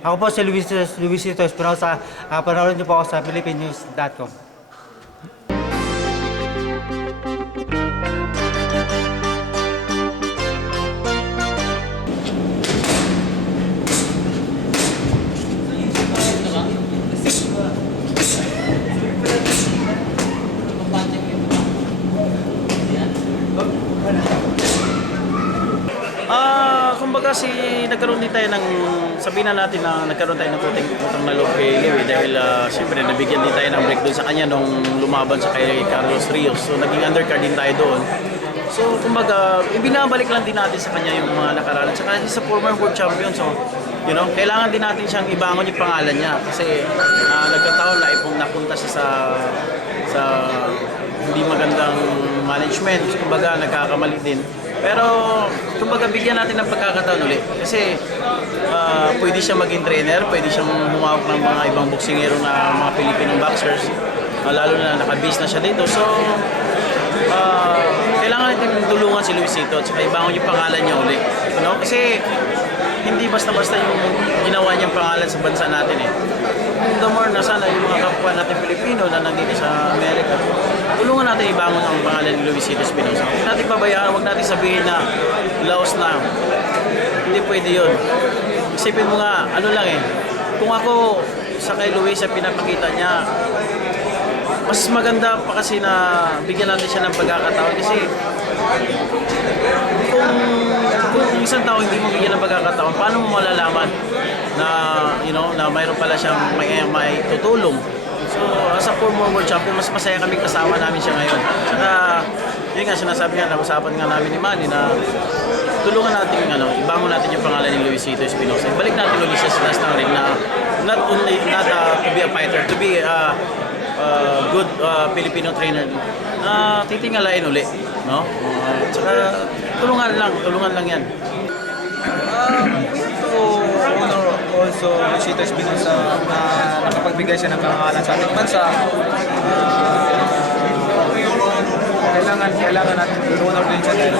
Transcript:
Ako po si Luisito Espinosa. Panoorin niyo po ako sa philippinenews.com. Kumbaga nagkaroon din tayo ng, sabihin na natin na nagkaroon tayo ng utang na loob kay Lewy dahil siyempre nabigyan din tayo ng break doon sa kanya nung lumaban sa kay Carlos Rios. So naging undercard din tayo doon. So kumbaga, ibinabalik lang din natin sa kanya yung mga nakaraan. Saka sa former world champion, so you know, kailangan din natin siyang ibangon yung pangalan niya kasi nagkataon na ipong napunta siya sa hindi magandang management. Kumbaga nagkakamali din. Pero kumbaga bigyan natin ng pagkakataon ulit kasi pwede siya maging trainer, pwede siyang humawak ng mga ibang boksingero na mga Filipino boxers, lalo na naka-base na siya dito. So kailangan natin tulungan si Luisito at saka ibangon yung pangalan niya ulit. You know? Kasi hindi basta-basta yung ginawa niyang pangalan sa bansa natin eh. The more na sana yung mga kapwa natin Pilipino na nandito sa Amerika, tulungan natin ibangon ang pangalan ni Luisito Espinosa. Huwag natin pabayaan, huwag natin sabihin na laos na. Hindi pwede yun. Isipin mo nga, ano lang eh, kung ako sa kay Luis ang pinapakita niya, mas maganda pa kasi na bigyan natin siya ng pagkakataon kasi kung isang tao hindi mo bigyan ng pagkakataon, paano mo malalaman na na mayroon pala siyang may tutulong. So as a former world champion, mas masaya kami kasama namin siya ngayon. Saka yun nga sinasabi nga, nausapan nga namin ni Manny na tulungan natin ibangon natin yung pangalan ni Luisito Espinosa. Balik natin ulit siya sa last ng ring na not to be a fighter, to be a good Filipino trainer na titingalain uli, no? Tsaka tulungan lang yan. Also, Luisito Espinosa na nakapagbigay siya ng karangalan sa ating bansa. Kailangan natin i-honor din siya dahil